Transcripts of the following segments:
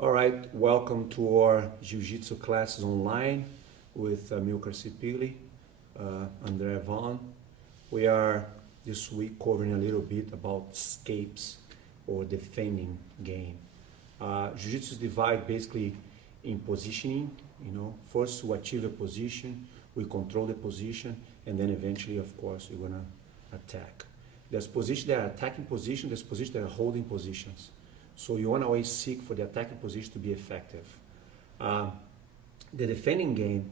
All right, welcome to our Jiu-Jitsu classes online with Mica Cipili, André Vaughn. We are this week covering a little bit about scapes or defending game. Jiu-Jitsu is divided basically in positioning. First we achieve a position, we control the position, and then eventually, of course, we're gonna attack. There's position that are attacking position, there's position that are holding positions. So you want to always seek for the attacking position to be effective. The defending game,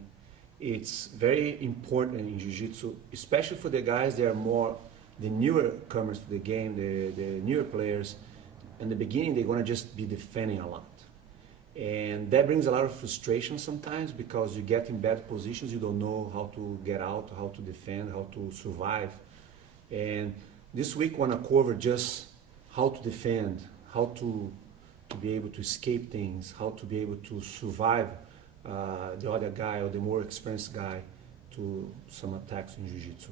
it's very important in Jiu-Jitsu, especially for the guys that are more the newer comers to the game, the newer players. In the beginning, they're going to just be defending a lot. And that brings a lot of frustration sometimes because you get in bad positions, you don't know how to get out, how to defend, how to survive. And this week I want to cover just how to defend, how to be able to escape things, how to be able to survive the other guy or the more experienced guy to some attacks in Jiu-Jitsu.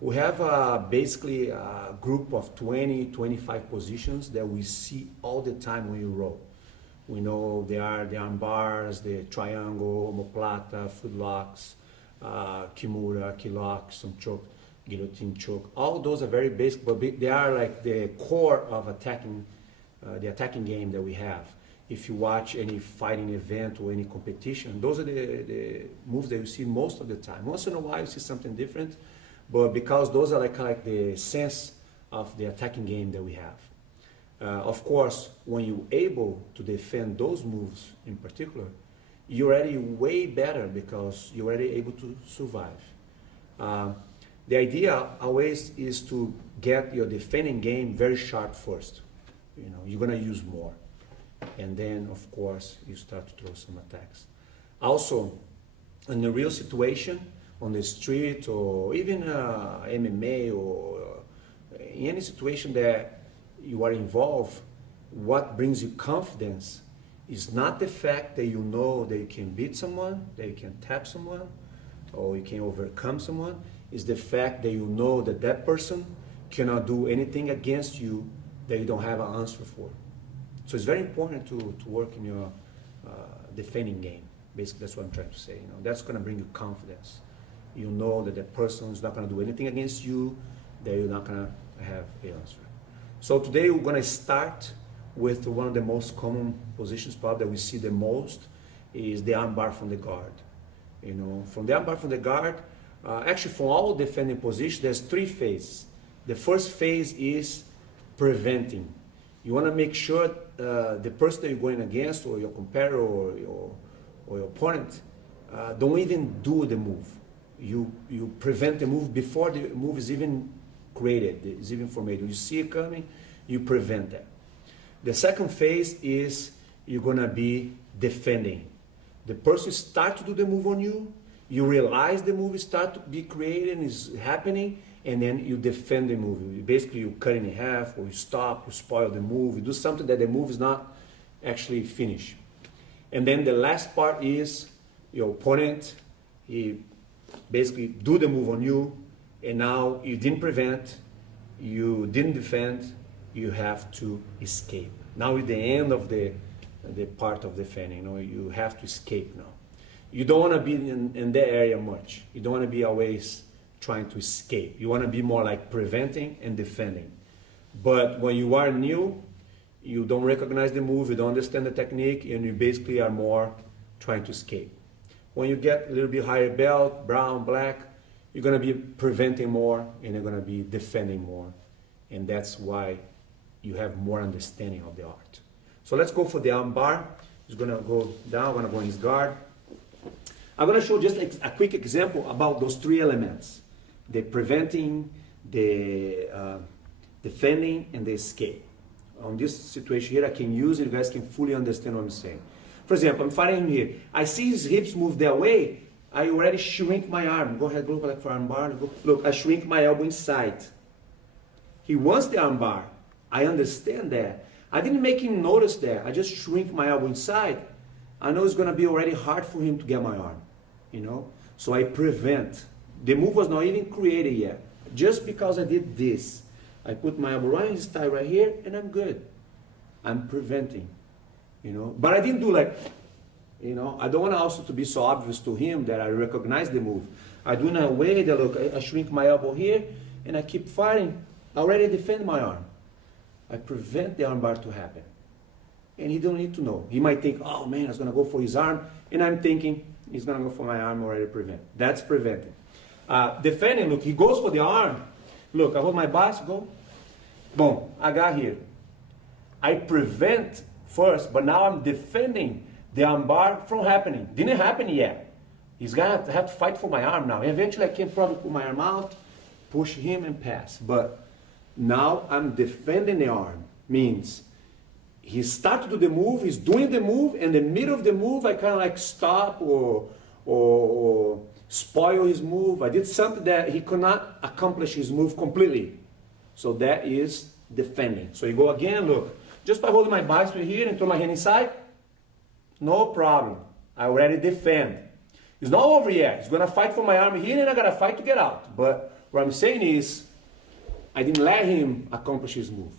We have basically a group of 20, 25 positions that we see all the time when you roll. We know they are the Armbars, the triangle, omoplata, footlocks, kimura, key lock, some choke, guillotine choke. All those are very basic, but they are like the core of attacking, the attacking game that we have. If you watch any fighting event or any competition, those are the moves that you see most of the time. Once in a while you see something different, but because those are like the sense of the attacking game that we have. Of course, when you're able to defend those moves in particular, you're already way better because you're already able to survive. The idea always is to get your defending game very sharp first. You're gonna use more. And then, of course, you start to throw some attacks. Also, in a real situation, on the street or even MMA or in any situation that you are involved, what brings you confidence is not the fact that you know that you can beat someone, that you can tap someone, or you can overcome someone. Is the fact that you know that that person cannot do anything against you that you don't have an answer for. So it's very important to work in your defending game. Basically, that's what I'm trying to say. That's going to bring you confidence. You know that that person is not going to do anything against you, that you're not going to have an answer. So today we're going to start with one of the most common positions probably that we see the most is the armbar from the guard. From the armbar from the guard, actually from all defending positions, there's three phases. The first phase is preventing. You want to make sure the person that you're going against or your competitor or your opponent don't even do the move. You prevent the move before the move is even created, is even formed. You see it coming, you prevent that. The second phase is you're going to be defending. The person starts to do the move on you, you realize the move start to be created and is happening, and then you defend the move. Basically, you cut it in half, or you stop, you spoil the move, you do something that the move is not actually finished. And then the last part is your opponent, he basically do the move on you, and now you didn't prevent, you didn't defend, you have to escape. Now at the end of the part of defending, you have to escape now. You don't want to be in that area much. You don't want to be always trying to escape. You want to be more like preventing and defending. But when you are new, you don't recognize the move, you don't understand the technique, and you basically are more trying to escape. When you get a little bit higher belt, brown, black, you're going to be preventing more and you're going to be defending more. And that's why you have more understanding of the art. So let's go for the armbar. He's going to go down, I'm going to go in his guard. I'm going to show just a quick example about those three elements. The preventing, the defending, and the escape. On this situation here, I can use it, you guys can fully understand what I'm saying. For example, I'm fighting him here. I see his hips move that way, I already shrink my arm. Go ahead, look like for armbar. Look, I shrink my elbow inside. He wants the armbar. I understand that. I didn't make him notice that. I just shrink my elbow inside. I know it's going to be already hard for him to get my arm, So I prevent. The move was not even created yet. Just because I did this, I put my elbow right in his thigh right here, and I'm good. I'm preventing. you know. But I didn't do like, you know, I don't want also to be so obvious to him that I recognize the move. I do in a way that, look, I shrink my elbow here, and I keep firing. I already defend my arm. I prevent the armbar to happen. And he don't need to know. He might think, oh man, I was gonna go for his arm, and I'm thinking, he's gonna go for my arm, already prevent. That's preventing. Defending, look, he goes for the arm. Look, I hold my biceps, go. Boom, I got here. I prevent first, but now I'm defending the armbar from happening. Didn't happen yet. He's gonna have to fight for my arm now. Eventually I can probably put my arm out, push him and pass. But now I'm defending the arm. Means he started to do the move, he's doing the move, and in the middle of the move I kind of like stop or spoil his move. I did something that he could not accomplish his move completely. So that is defending. So you go again, look, just by holding my bicep here and throw my hand inside, no problem. I already defend. It's not over yet. He's gonna fight for my arm here and I gotta fight to get out. But what I'm saying is, I didn't let him accomplish his move.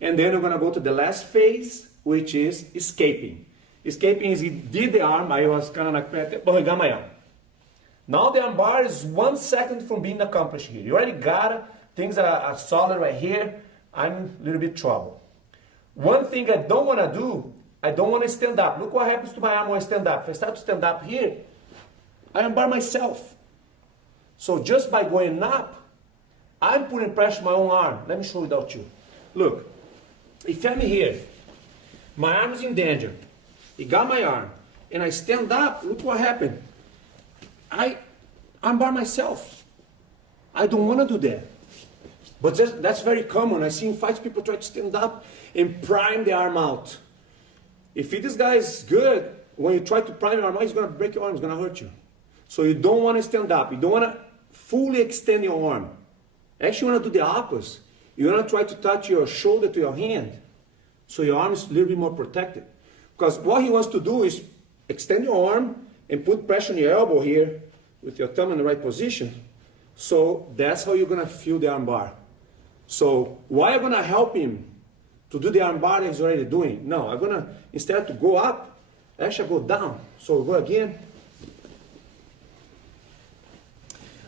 And then we're gonna go to the last phase, which is escaping. Escaping is he did the arm, I was kind of like, but he got my arm. Now the armbar is 1 second from being accomplished here. You already got it. Things are solid right here. I'm a little bit trouble. One thing I don't want to do, I don't want to stand up. Look what happens to my arm when I stand up. If I start to stand up here, I armbar myself. So just by going up, I'm putting pressure on my own arm. Let me show you without you. Look, if I'm here, my arm is in danger. He got my arm, and I stand up, look what happened. I armbar myself. I don't want to do that. But that's very common. I see in fights people try to stand up and prime the arm out. If this guy is good, when you try to prime your arm out, he's going to break your arm, he's going to hurt you. So you don't want to stand up. You don't want to fully extend your arm. Actually, you want to do the opposite. You want to try to touch your shoulder to your hand, so your arm is a little bit more protected. Because what he wants to do is extend your arm and put pressure on your elbow here with your thumb in the right position. So that's how you're going to feel the armbar. So why am I going to help him to do the armbar that he's already doing? No, I'm going to, instead to go up, actually go down. So we'll go again.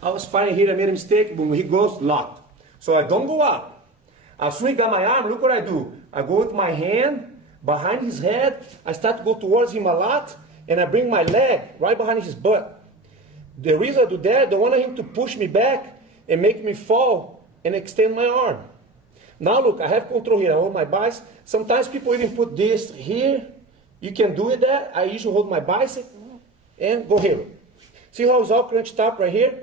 I was fighting here, I made a mistake, boom, he goes locked. So I don't go up. As soon as he got my arm, look what I do. I go with my hand behind his head, I start to go towards him a lot, and I bring my leg right behind his butt. The reason I do that, I don't want him to push me back and make me fall and extend my arm. Now look, I have control here, I hold my bicep. Sometimes people even put this here. You can do it that. I usually hold my bicep and go here. See how it's all crunched up right here?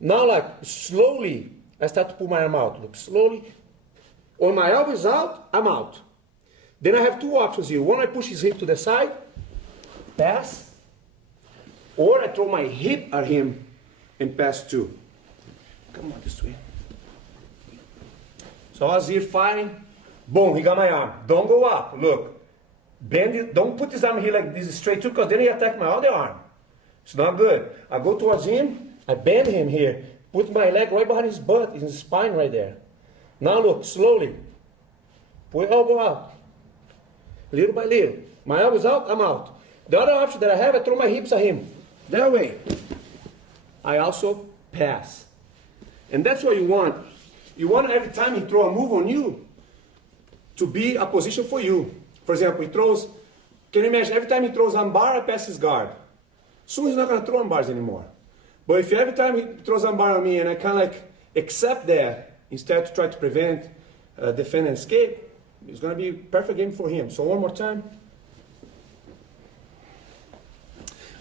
Now like slowly, I start to pull my arm out. Look, slowly. When my elbow is out, I'm out. Then I have two options here. One, I push his hip to the side, pass. Or I throw my hip at him and pass too. Come on, this way. So I was here fighting. Boom, he got my arm. Don't go up. Look. Bend it. Don't put his arm here like this straight too, because then he attack my other arm. It's not good. I go towards him. I bend him here. Put my leg right behind his butt, his spine right there. Now look, slowly. Put elbow out. Little by little. My elbow's out, I'm out. The other option that I have, I throw my hips at him. That way. I also pass. And that's what you want. You want every time he throw a move on you to be a position for you. For example, he throws, can you imagine, every time he throws armbar, I pass his guard. Soon he's not going to throw armbars anymore. But if every time he throws armbar on me and I kind of like accept that, instead to try to prevent, defend and escape, it's going to be a perfect game for him. So one more time.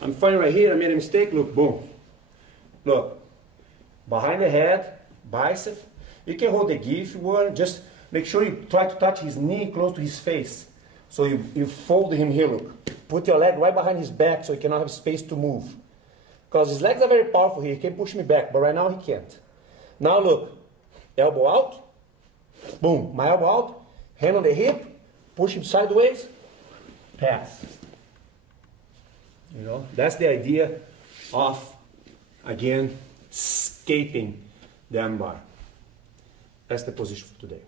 I'm fighting right here, I made a mistake, look, boom. Look, behind the head, bicep. You can hold the gi if you want, just make sure you try to touch his knee close to his face. So you fold him here, look. Put your leg right behind his back so he cannot have space to move. Because his legs are very powerful here, he can push me back, but right now he can't. Now look, elbow out, boom, my elbow out, hand on the hip, push him sideways, pass. You know, that's the idea of, again, escaping the armbar. That's the position for today.